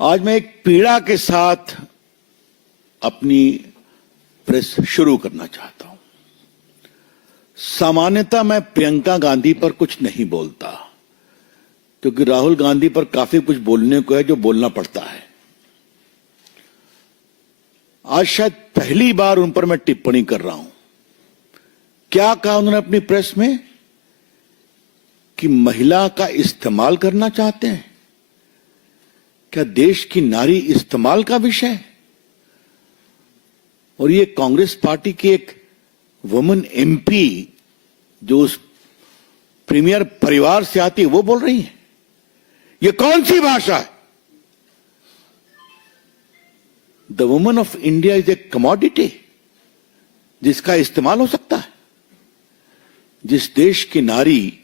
आज मैं एक पीड़ा के साथ अपनी प्रेस शुरू करना चाहता हूं। सामान्यतः मैं प्रियंका गांधी पर कुछ नहीं बोलता, क्योंकि राहुल गांधी पर काफी कुछ बोलने को है जो बोलना पड़ता है। आज शायद पहली बार उन पर मैं टिप्पणी कर रहा हूं। क्या कहा उन्होंने अपनी प्रेस में कि महिला का इस्तेमाल करना चाहते हैं? क्या देश की नारी इस्तेमाल का विषय है? और ये कांग्रेस पार्टी की एक वुमन एमपी जो उस प्रीमियर परिवार से आती है वो बोल रही है। ये कौन सी भाषा है? The woman of India is a commodity जिसका इस्तेमाल हो सकता है। जिस देश की नारी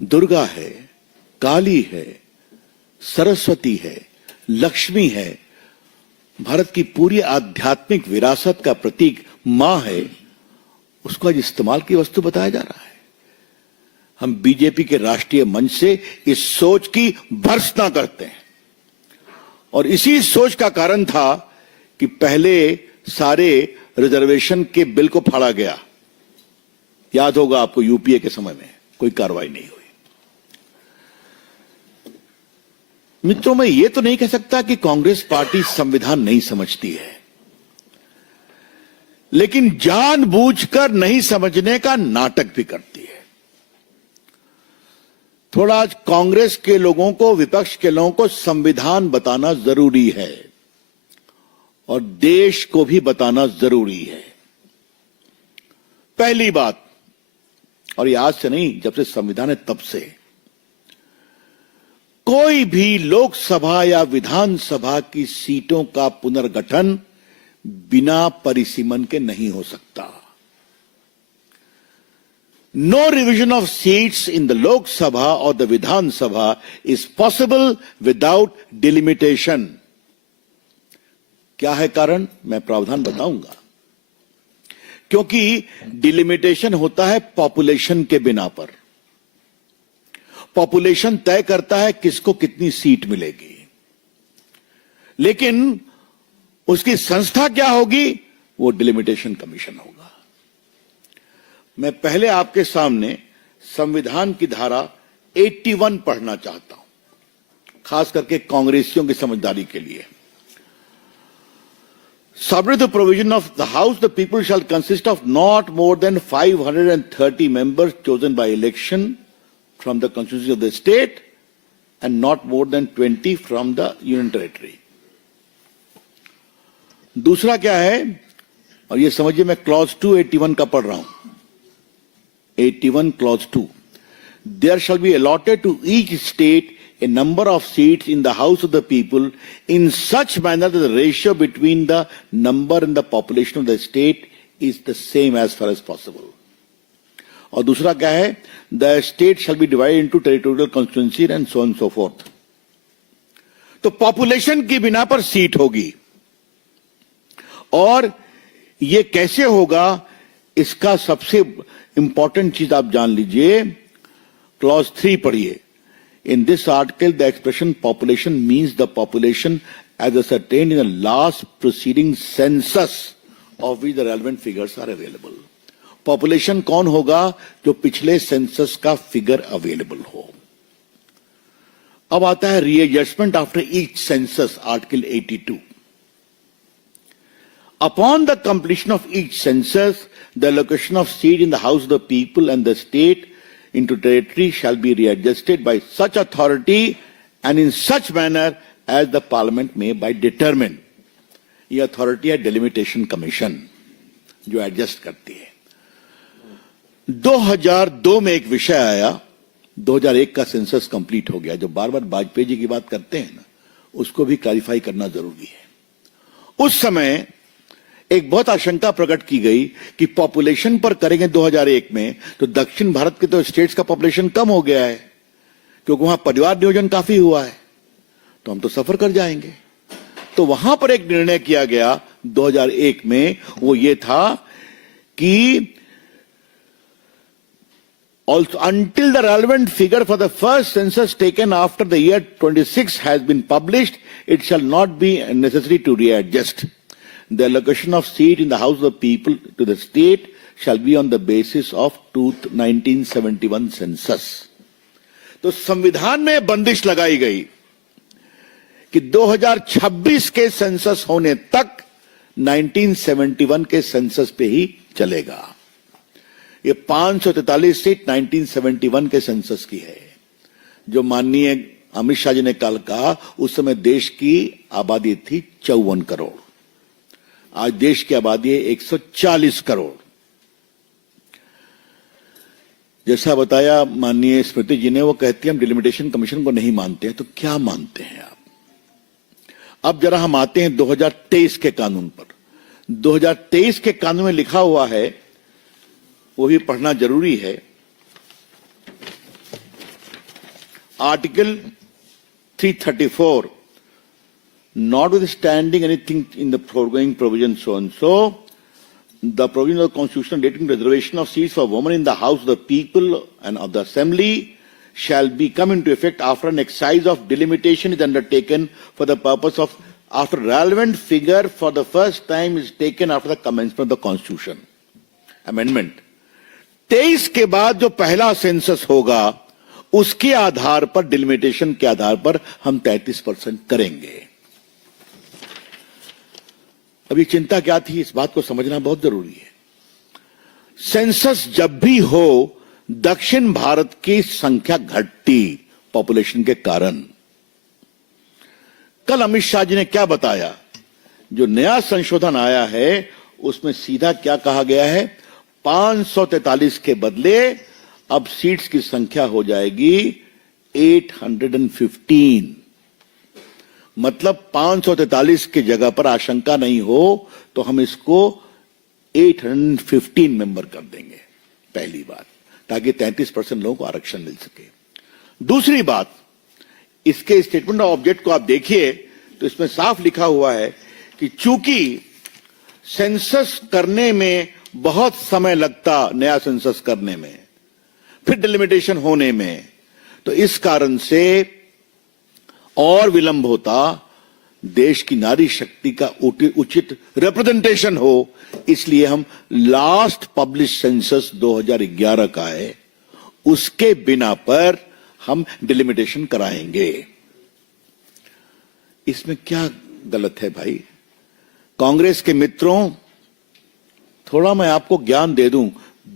दुर्गा है, काली है, सरस्वती है, लक्ष्मी है, भारत की पूरी आध्यात्मिक विरासत का प्रतीक मां है, उसको आज इस्तेमाल की वस्तु बताया जा रहा है। हम बीजेपी के राष्ट्रीय मंच से इस सोच की भर्त्सना करते हैं और इसी सोच का कारण था कि पहले सारे रिजर्वेशन के बिल को फाड़ा गया। याद होगा आपको, यूपीए के समय में कोई कार्रवाई नहीं हुई। मित्रों, मैं ये तो नहीं कह सकता कि कांग्रेस पार्टी संविधान नहीं समझती है, लेकिन जानबूझकर नहीं समझने का नाटक भी करती है। थोड़ा आज कांग्रेस के लोगों को, विपक्ष के लोगों को संविधान बताना जरूरी है और देश को भी बताना जरूरी है। पहली बात, और ये आज से नहीं, जब से संविधान है तब से, कोई भी लोकसभा या विधानसभा की सीटों का पुनर्गठन बिना परिसीमन के नहीं हो सकता। No revision of seats in the Lok Sabha और the Vidhan Sabha is possible without delimitation. क्या है कारण? मैं प्रावधान बताऊंगा। क्योंकि डिलिमिटेशन होता है पॉपुलेशन के बिना पर। पॉपुलेशन तय करता है किसको कितनी सीट मिलेगी, लेकिन उसकी संस्था क्या होगी, वो डिलिमिटेशन कमीशन होगा। मैं पहले आपके सामने संविधान की धारा 81 पढ़ना चाहता हूं, खास करके कांग्रेसियों की समझदारी के लिए। Subject to the provision of the House, the people shall consist of not more than 530 members chosen by election from the constituency of the state and not more than 20 from the union territory. दूसरा क्या है, और ये समझिए, मैं clause 281 का पढ़ रहा हूं। 81 clause 2, there shall be allotted to each state a number of seats in the House of the people in such manner that the ratio between the number and the population of the state is the same as far as possible. और दूसरा क्या है, the state shall be divided into territorial constituency and so on and so forth. तो population की बिना पर seat होगी, और ये कैसे होगा, इसका सबसे इंपॉर्टेंट चीज आप जान लीजिए। क्लॉज 3 पढ़िए। In this article, the expression population means the population as ascertained in the last preceding census of which the relevant figures are available. Population कौन होगा? जो पिछले सेंसस का फिगर अवेलेबल हो। अब आता है readjustment after each census, article 82. Upon the completion of each census, the allocation of seat in the House of the People and the state into territory shall be readjusted by such authority and in such manner as the parliament may by determine. ये authority है delimitation commission, जो adjust करती है। 2002 में एक विषय आया, 2001 का सेंसस कंप्लीट हो गया। जो बार बार वाजपेयी जी की बात करते हैं ना, उसको भी क्लैरिफाई करना जरूरी है। उस समय एक बहुत आशंका प्रकट की गई कि पॉपुलेशन पर करेंगे 2001 में, तो दक्षिण भारत के तो स्टेट्स का पॉपुलेशन कम हो गया है, क्योंकि वहां परिवार नियोजन काफी हुआ है, तो हम तो सफर कर जाएंगे। तो वहां पर एक निर्णय किया गया 2001 में, वो ये था कि Also, until the relevant figure for the first census taken after the year 26 has been published, it shall not be necessary to readjust. The allocation of seat in the House of the People to the state shall be on the basis of 1971 census. तो संविधान में बंदिश लगाई गई कि 2026 के census होने तक 1971 के सेंसस पे ही चलेगा। ये 543 सीट 1971 के सेंसस की है, जो माननीय अमित शाह जी ने कल कहा। उस समय देश की आबादी थी 54 करोड़, आज देश की आबादी है 140 करोड़। जैसा बताया माननीय स्मृति जी ने, वो कहती है हम डिलिमिटेशन कमीशन को नहीं मानते हैं। तो क्या मानते हैं आप? अब जरा हम आते हैं 2023 के कानून पर। 2023 के कानून में लिखा हुआ है, वो भी पढ़ना जरूरी है। Article 334, notwithstanding anything in the foregoing provision so and so, the provision of the Constitution relating to reservation of seats for women in the House of the People and of the Assembly shall be come into effect after an exercise of delimitation is undertaken for the purpose of after relevant figure for the first time is taken after the commencement of the Constitution amendment. 23 के बाद जो पहला census होगा, उसके आधार पर delimitation के आधार पर हम 33% करेंगे। अभी चिंता क्या थी, इस बात को समझना बहुत जरूरी है। सेंसस जब भी हो, दक्षिण भारत की संख्या घटती पॉपुलेशन के कारण। कल अमित शाह जी ने क्या बताया? जो नया संशोधन आया है उसमें सीधा क्या कहा गया है? 543 के बदले अब सीट्स की संख्या हो जाएगी 815। मतलब 543 की जगह पर आशंका नहीं हो तो हम इसको 815 मेंबर कर देंगे, पहली बात, ताकि 33% लोगों को आरक्षण मिल सके। दूसरी बात, इसके स्टेटमेंट ऑफ ऑब्जेक्ट को आप देखिए तो इसमें साफ लिखा हुआ है कि चूंकि सेंसस करने में बहुत समय लगता, नया सेंसस करने में, फिर डिलिमिटेशन होने में, तो इस कारण से और विलंब होता, देश की नारी शक्ति का उचित रिप्रेजेंटेशन हो, इसलिए हम लास्ट पब्लिश सेंसस 2011 का है, उसके बिना पर हम डिलिमिटेशन कराएंगे। इसमें क्या गलत है भाई? कांग्रेस के मित्रों, थोड़ा मैं आपको ज्ञान दे दूं,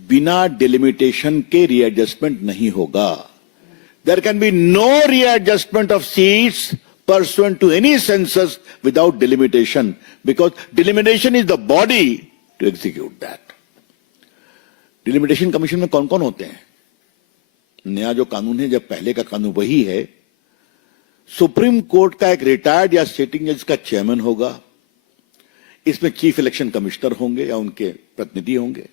बिना डिलिमिटेशन के रीएडजस्टमेंट नहीं होगा। There can be no readjustment of seats pursuant to any census without delimitation, because delimitation is the body to execute that. Delimitation Commission में कौन कौन होते हैं? नया जो कानून है, जब पहले का कानून वही है, सुप्रीम कोर्ट का एक रिटायर्ड या सिटिंग जज का चेयरमैन होगा, इसमें चीफ इलेक्शन कमिश्नर होंगे या उनके प्रतिनिधि होंगे,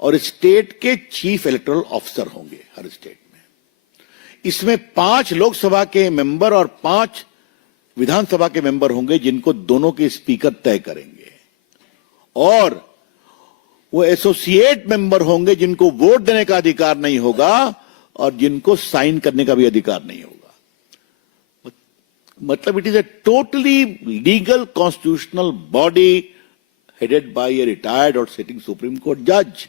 और स्टेट के चीफ इलेक्टोरल ऑफिसर होंगे हर स्टेट में। इसमें 5 लोकसभा के मेंबर और 5 विधानसभा के मेंबर होंगे, जिनको दोनों के स्पीकर तय करेंगे, और वो एसोसिएट मेंबर होंगे जिनको वोट देने का अधिकार नहीं होगा और जिनको साइन करने का भी अधिकार नहीं होगा। मतलब it is a totally legal constitutional body headed by a retired और सिटिंग सुप्रीम कोर्ट जज।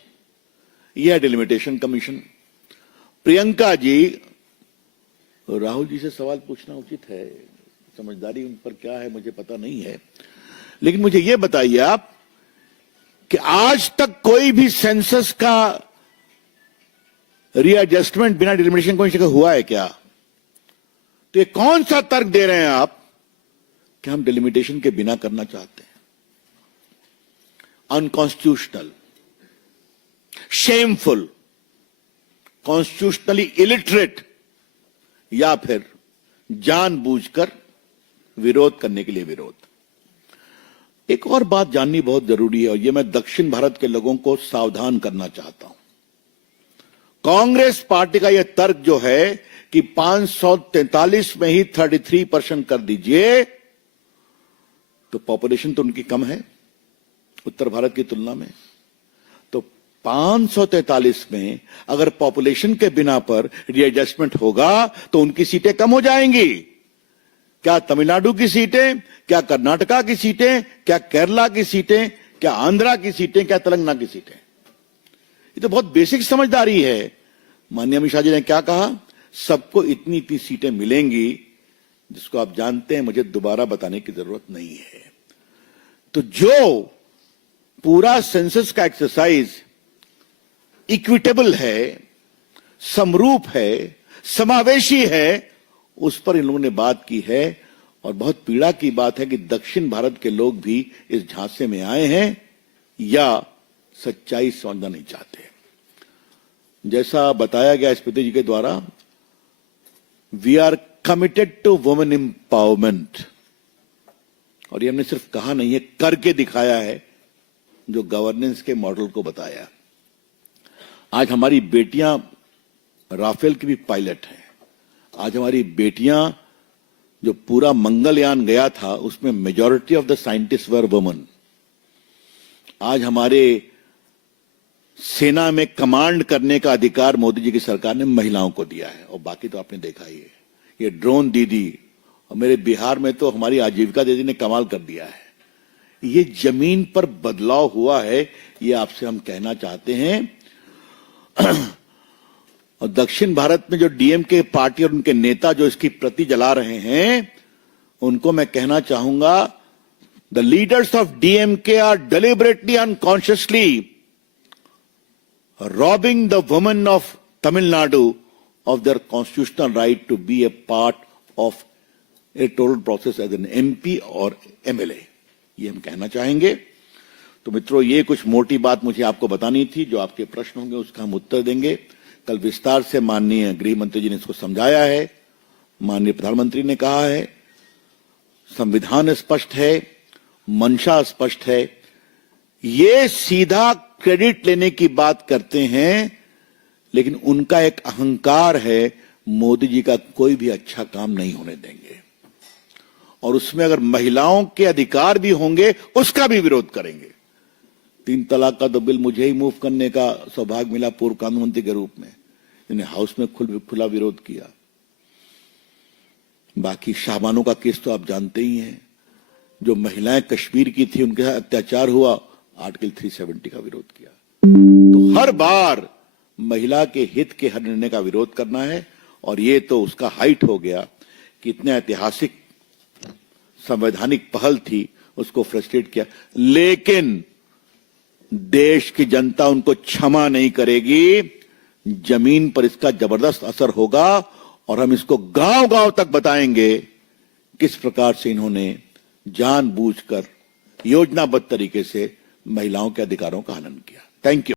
यह डिलिमिटेशन कमीशन। प्रियंका जी, राहुल जी से सवाल पूछना उचित है, समझदारी उन पर क्या है मुझे पता नहीं है, लेकिन मुझे यह बताइए आप कि आज तक कोई भी सेंसस का रीएडजस्टमेंट बिना डिलिमिटेशन कमीशन का हुआ है क्या? तो ये कौन सा तर्क दे रहे हैं आप कि हम डिलिमिटेशन के बिना करना चाहते हैं? अनकॉन्स्टिट्यूशनल, शेमफुल, कॉन्स्टिट्यूशनली इलिटरेट, या फिर जानबूझकर विरोध करने के लिए विरोध। एक और बात जाननी बहुत जरूरी है, और यह मैं दक्षिण भारत के लोगों को सावधान करना चाहता हूं। कांग्रेस पार्टी का यह तर्क जो है कि 543 में ही 33% कर दीजिए, तो पॉपुलेशन तो उनकी कम है उत्तर भारत की तुलना में, तो 543 में अगर पॉपुलेशन के बिना पर रीएडजस्टमेंट होगा तो उनकी सीटें कम हो जाएंगी। क्या तमिलनाडु की सीटें, क्या कर्नाटका की सीटें, क्या केरला की सीटें, क्या आंध्रा की सीटें, क्या तेलंगाना की सीटें? ये तो बहुत बेसिक समझदारी है। माननीय अमित शाह जी ने क्या कहा? सबको इतनी इतनी सीटें मिलेंगी, जिसको आप जानते हैं, मुझे दोबारा बताने की जरूरत नहीं है। तो जो पूरा सेंसस का एक्सरसाइज इक्विटेबल है, समरूप है, समावेशी है, उस पर इन लोगों ने बात की है। और बहुत पीड़ा की बात है कि दक्षिण भारत के लोग भी इस झांसे में आए हैं या सच्चाई समझना नहीं चाहते। जैसा बताया गया स्मृति जी के द्वारा, we are committed to women empowerment. और ये हमने सिर्फ कहा नहीं है, करके दिखाया है, जो गवर्नेंस के मॉडल को बताया। आज हमारी बेटियां राफेल की भी पायलट हैं। आज हमारी बेटियां, जो पूरा मंगलयान गया था, उसमें majority of the scientist were women. आज हमारे सेना में कमांड करने का अधिकार मोदी जी की सरकार ने महिलाओं को दिया है। और बाकी तो आपने देखा ही है, ये ड्रोन दीदी, और मेरे बिहार में तो हमारी आजीविका दीदी ने कमाल कर दिया है। ये जमीन पर बदलाव हुआ है, ये आपसे हम कहना चाहते हैं। और दक्षिण भारत में जो डीएमके पार्टी और उनके नेता जो इसकी प्रति जला रहे हैं, उनको मैं कहना चाहूंगा, the leaders of DMK are deliberately unconsciously robbing the women of Tamil Nadu of their constitutional right to be a part of a total process as an MP और MLA। ये हम कहना चाहेंगे। तो मित्रों, ये कुछ मोटी बात मुझे आपको बतानी थी। जो आपके प्रश्न होंगे उसका हम उत्तर देंगे। कल विस्तार से माननीय गृह मंत्री जी ने इसको समझाया है। माननीय प्रधानमंत्री ने कहा है, संविधान स्पष्ट है, मंशा स्पष्ट है। ये सीधा क्रेडिट लेने की बात करते हैं, लेकिन उनका एक अहंकार है, मोदी जी का कोई भी अच्छा काम नहीं होने देंगे। और उसमें अगर महिलाओं के अधिकार भी होंगे, उसका भी विरोध करेंगे। 3 तलाक का तो बिल मुझे ही मूव करने का सौभाग्य मिला पूर्व कानून मंत्री के रूप में, जिन्हें हाउस में खुला विरोध किया। बाकी शाहबानों का केस तो आप जानते ही हैं। जो महिलाएं कश्मीर की थी, उनके साथ अत्याचार हुआ, आर्टिकल 370 का विरोध किया। तो हर बार महिला के हित के हर निर्णय का विरोध करना है। और ये तो उसका हाइट हो गया कि इतने ऐतिहासिक संवैधानिक पहल थी, उसको फ्रस्ट्रेट किया। लेकिन देश की जनता उनको क्षमा नहीं करेगी। जमीन पर इसका जबरदस्त असर होगा और हम इसको गांव-गांव तक बताएंगे किस प्रकार से इन्होंने जानबूझकर योजनाबद्ध तरीके से महिलाओं के अधिकारों का हनन किया। Thank you.